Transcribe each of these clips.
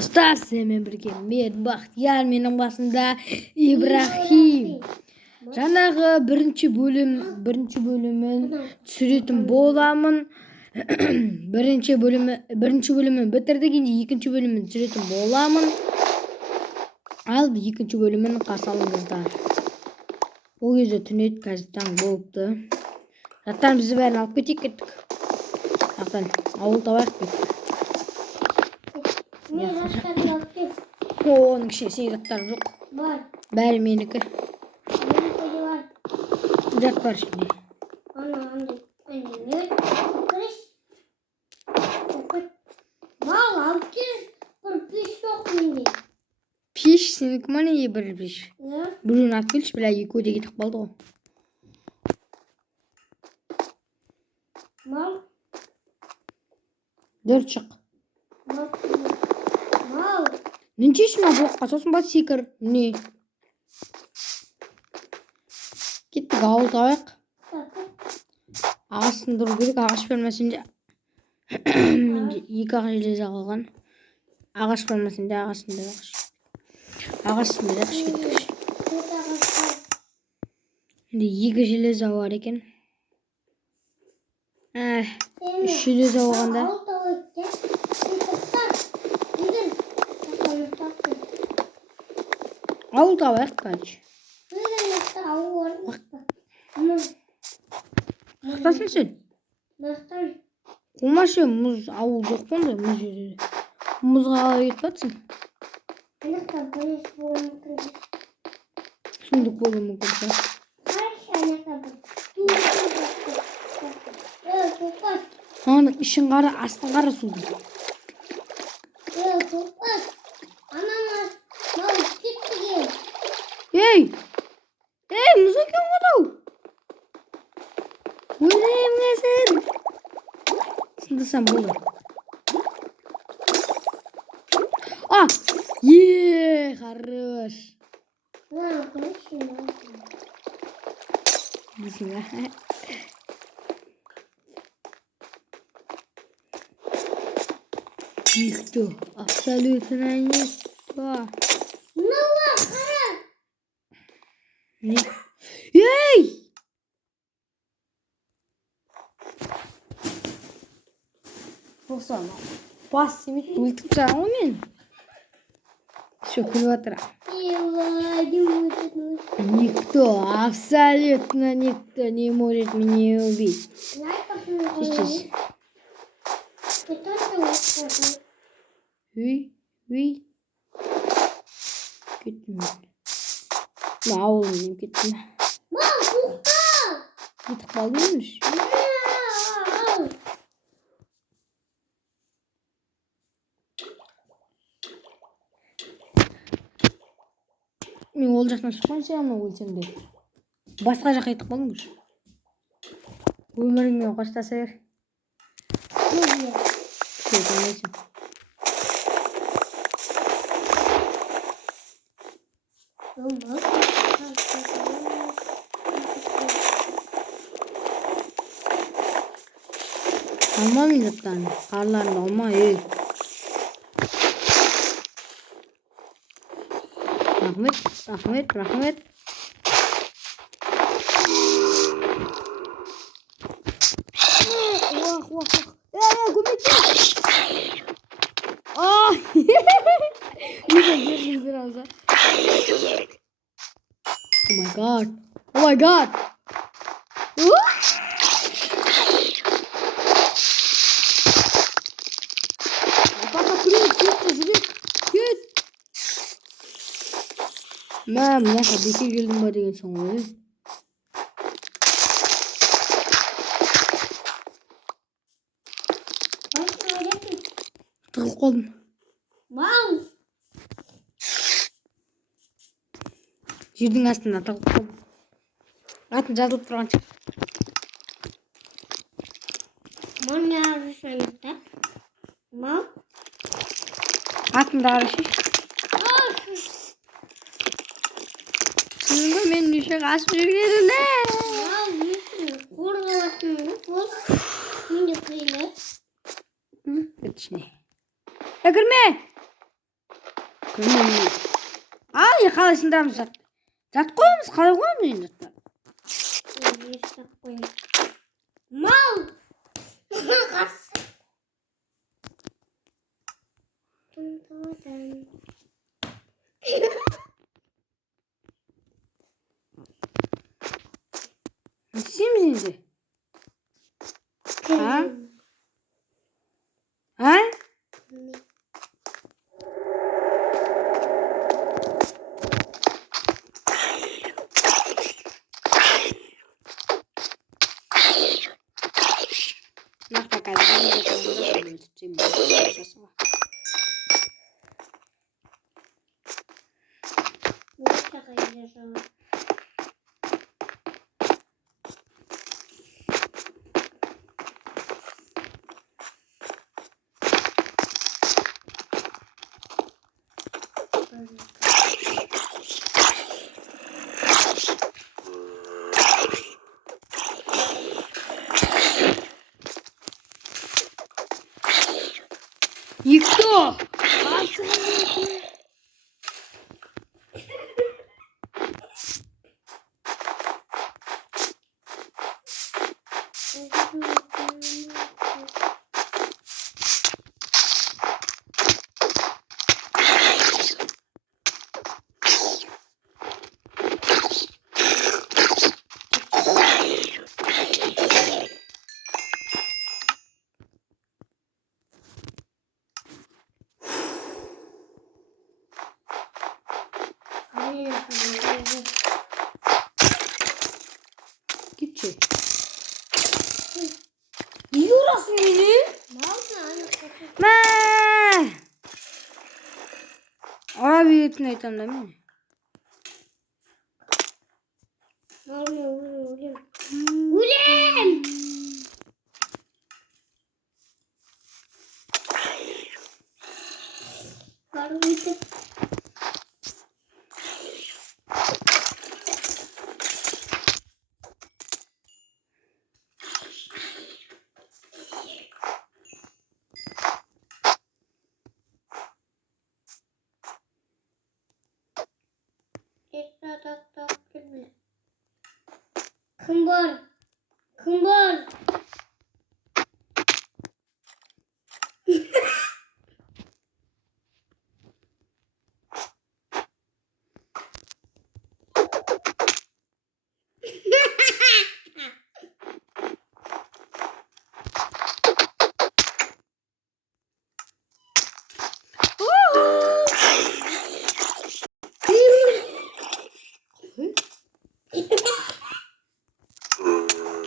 Dostlar sizlerle birlikte men Baxtiyar, mening basında İbrahim. Жаңағы birinchi bölümün түсіретін боламын. birinchi bölümü bitirdik, енді екінші bölümün түсіретін боламын. Ал екінші bölümін қарсы алыңыздар. Ол кезде түн еді, қазір таң болыпты. Заттарымызды бәрін алып кеттік. Жақтан ауыл табайық кеттік. Оның ішінде сен заттар жоқ. Бар. Бәрі менікі. Менікі де бар. Зат бар ішінде. Мал алып кел, бір пеш жоқ менде. Пеш сенікі ма не бір пеш? Біреуін алып келші, бля, екеуі де кетіп қалды ғой. Мал. Дөрт шық. Мал. Нінчеші ма блокқа, сосын бас секір. Не? Кеттік, ауыл табайық. Ағасын тұру керек, ағаш бермесінде. Менде екі ағаш железа қалған. Ағаш бермесінде ағашында ағаш. Ағашында ағаш кеттік. Енді екі железа бар екен. Үш железа болғанда. Ауыл табайық, короче. Мақтасың сен? Қумашы, мұз ауыл жоқ қонды, мұз жерде. Мұзға қалай кетіп жатсың? Сұмдық болуы мүмкін. Аның ішін қара, астын қара суды. Ей, мұз екен ғадау. Өлейім несін. Сындысам болды. Хорош. Никто, абсолютно никто. Ей! Осыған бас семет өлтіп тұрған ғой мен. Все, күліп жатыр. Никто, абсолютно никто не может меня убить. Сейчас. Үй. Кеттім мен. Ауылым кеттім. Кетіп қалдым емес. Мен ол жақтан шықпайын сен өлсем де. Басқа жаққа кетіп қалдым ғой. Өміріңмен қоштаса бер. Кетемейсің. Алма мен заттарын, қарларын алма, ей. Рахмет. Көмекте. Oh my god. Кет. Мына жаққа бекер келдің ба деген соң ғой. Тығылып қалдым. Мал. Жердің астында тығылып қалдым. Атын жазылып тұрған шығар. Мал не жазылсаңыз да? Мал. Атын да қарашы. Мен неше қашып жүргенім. Мал несін қорғалатын бұл. Менде қиылы. Кірме. Ай, қалай сындырамыз зат. Зат қоямыз, қалай қоямыз енді заттар. Мал! Не істейміз енді? А? Нақты Никто! Gitçi. Yiyorsun beni. Ma. Abi yetin aytam da mı? Ulan! Kımbar. Kımbar.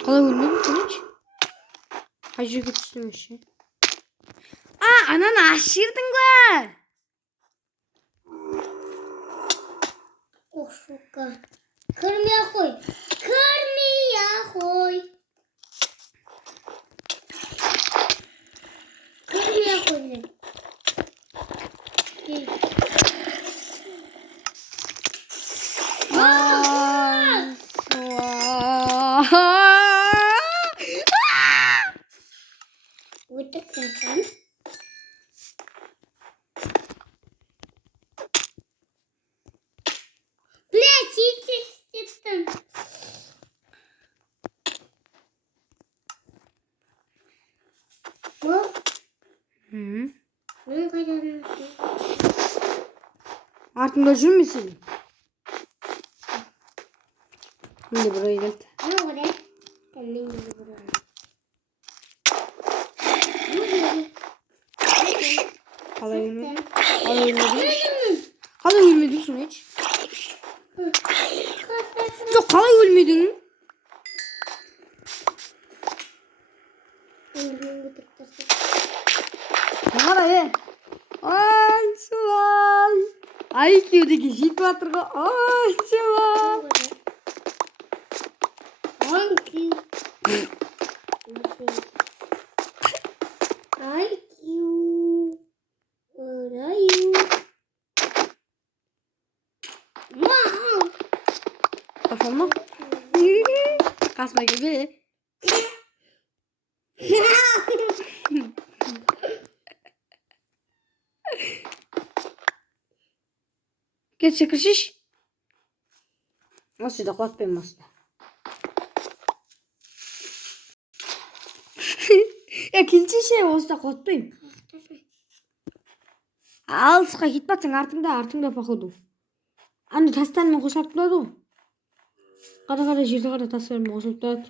Kalay ölmedin mi hiç? Hacı gitmişmiş. Aa, ananı aşırdın gı. Ох, сука. Кырмия хой. Кырмия хой. Кырмия хой. Вот так там. Блять, иди там. Ben kaçırmışım. Артында жүрмесін. Şimdi buraya gel. Ne oraya? Kendin gibi buraya. Kalay ölmedin. Kalay ölmedin. Kalay ölmedin sen hiç. Yok, kalay ölmedin. Ne kadar be? Ançuval. IQ'daki jit batırga. Ançuval. IQ. Where are you? Wow. Kafamda. Kasma gibi. Кет секір шеш. Осы да құлатпаймын осы. Келші ше, осы да құлатпаймын. Алысқа кетіп батсаң артыңда походу. Анда тастармен қосылып тұрады ғой. Қара жерді қара тастармен қосылып тұрады.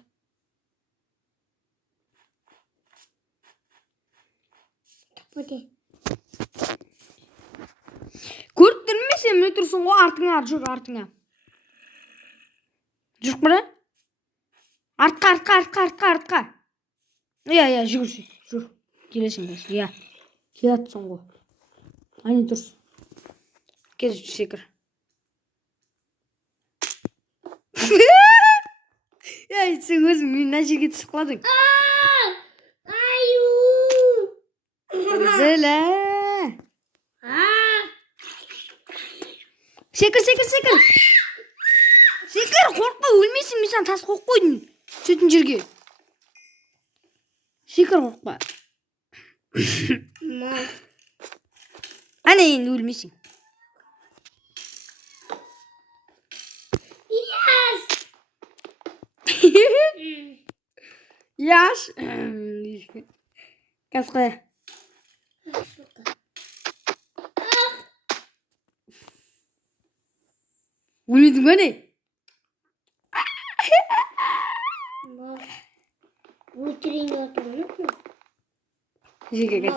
Көріп тұрмын мен сен міне тұрсың ғой, артыңа жүр, артыңа. Жүріп бара? Артқа. Иә, жүр. Келесің. Иә. Келатсың ғой. Ане тұрсың. Кел секір. Сен өзің мына жерге түсіп қалдың. Зілі. Секір. Секір, қорқпа, өлмейсің, мен саған тас қойып қойдым. Сөйтін жерге. Секір, қорқпа. Ана енді өлмейсің. Яш. Газ қоя. Өлмедің ба не? Өтіреңе отырмын. Жерге кет.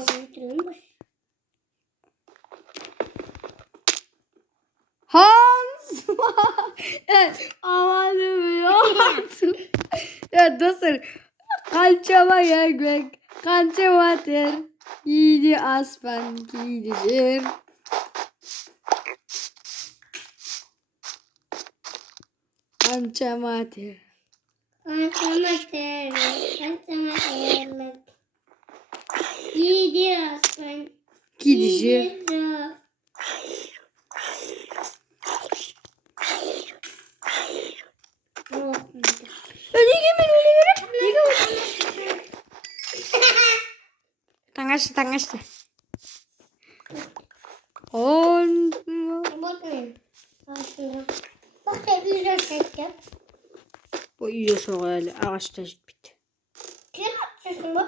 Hans! Aman dostlar, қаншама еңбек, қаншама тер, кейде аспан, кейде жер. Қаншама тер. Кейде аспан, кейде жер. Неге мен өле берем? Таң ашты. Бұл үйе соға әлі ағашта жетпейді. Кем атшысың ба?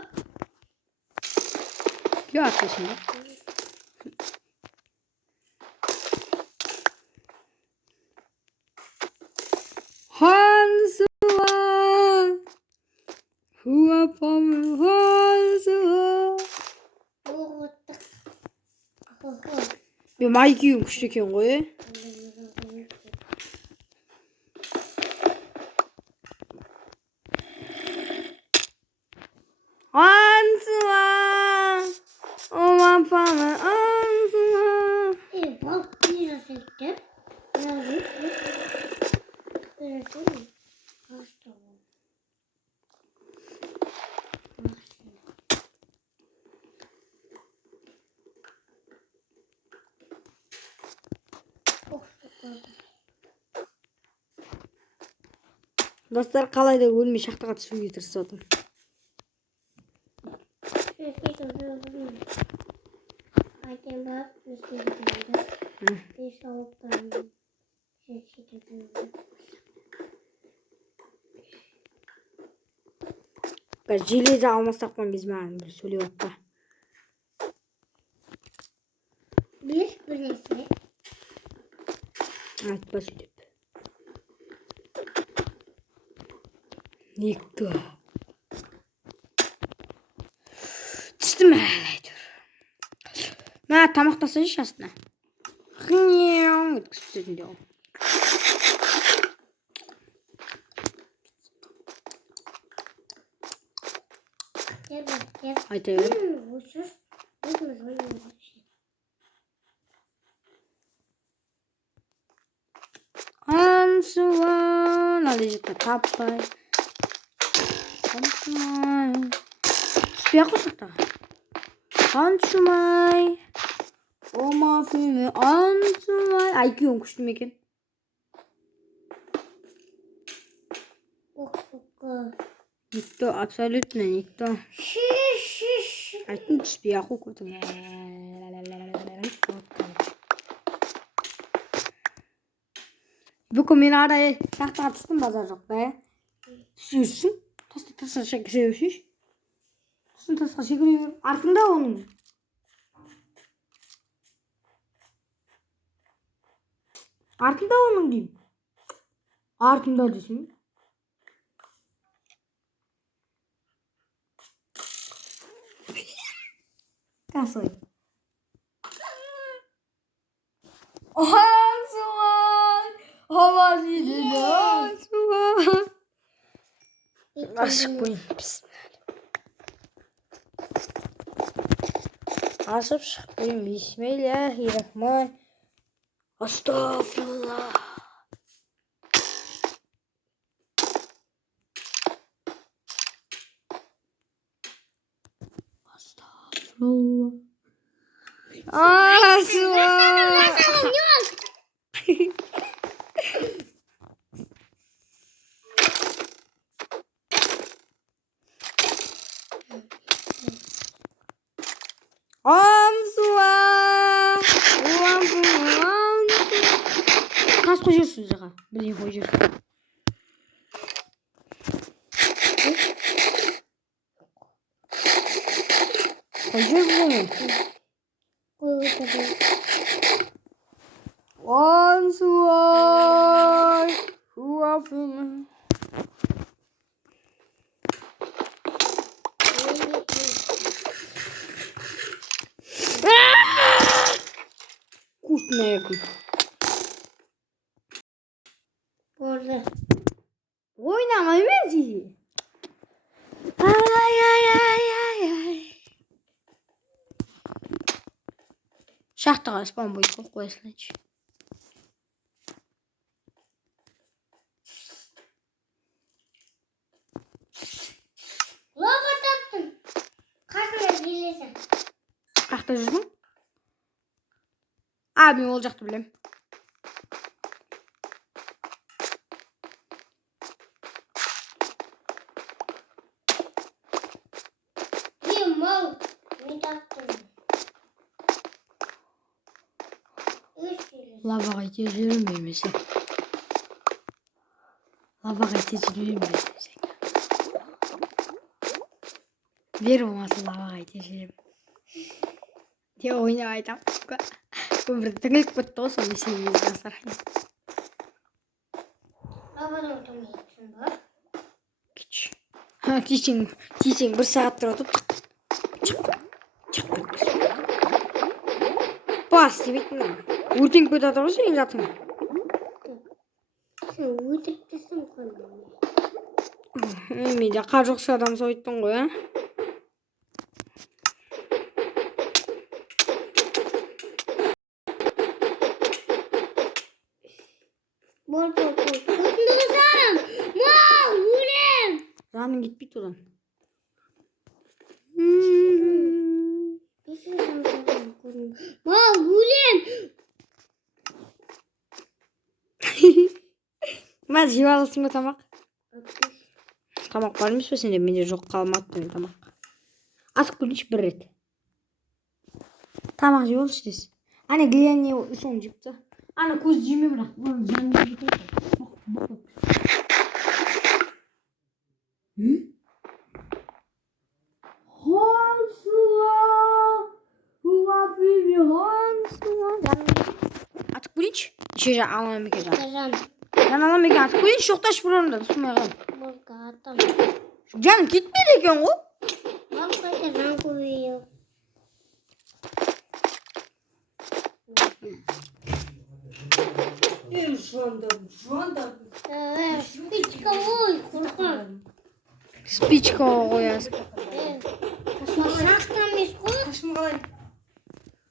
Кем атшысың ба? Хансуа, хуа помы, Хансуа. Мен майкүйім күшті екен ғой. Хансуа, хуа помы, Хансуа. Балық не жасайды? Достар, қалайда өлмей шақтаға түсуге тырысып отырмын. Железі алмастақ қойын біз маған бір сөйлеп атпа. Bir нәрсе. Айтпа сөйлеп. Никто. Түстім әлі әйтір. Мә, тамақтаса жеш астына. Хнең өткісіп сөзінде ол. Айта бер. Хансуа, надо жетті таппай. Хансумай. Түспей ақ қошақта. Хансумай. Омафыны, Хансумай. Айкүйің күшті ме екен? Никто, абсолютно никто. Айтын түспей ақ оқытың. Бүгін мен арай тақтаға түстім базар жоқ та. Түсірсің. Тасқа секіре өшеш. Тасқа секіре бер. Артында оның. Артында оның деймін. Артында дейсің. Касой. Ансуан! Havacıydı Ансуан! Aşık koyayım. Aşıp şık koyayım. Bismillahirrahmanirrahim. Estağfurullah. Estağfurullah. Ансуан! Ансуан! Ансуан! Тас қойып жаға. Бірден қойып жүрсің. Қойып жүрсің. Ансуан! Ансуан! Вкусная кусь. Orada. Oynamay bence. Ay ay ay ay ay ay. Şahtağa spam boyu koyasın hiç. Lava taktım. Kaçmaya gelirsen. Kalkta жүрдің? Abim olacaktı bilem. Bir mal. Ne taktım? Lavaға тез жүрмеймесің. Lavaға тез жүрмеймесің. Бер болмасын lavaға тез жүрем. Де ойнап айтам. Бір тігіліп кетті ғой сол есебіміз жасырайын. Lavadan tanıyorsun bak. Күч. Тисең бір сағат тұрады. Бас демейтін. Өртеніп кетеді ғой сенің затың. Sen uyutup desem koyma. Менде қар жоқса адам сойттың ғой, а? Bol. Kutlusam. Mal. Gülüm. Жаның кетпейді одан. Mal. Gülüm. Мен жеп аласың ба тамақ? Тамақ бар емес пе сенде? Менде жоқ қалмады мен тамақ. Атып көрейінші бір рет. Тамақ жеп алшы дейсің. Ана глиянне соны жепті. Ана көз жеме бірақ. Оның жанын жеп кетеді. Ансуан! Уафили Ансуан! Атып көрейінші? Еще аламын екен жан. Kazan. Жан аламын екен атып көрейінші? Жоқташ бір орында тұсынмай қалам. Bolka atam. Жаным кетпеді екен ғой. Bolka kazan koyuyor. Спичка ой, korkma. Спичкаға қоясың.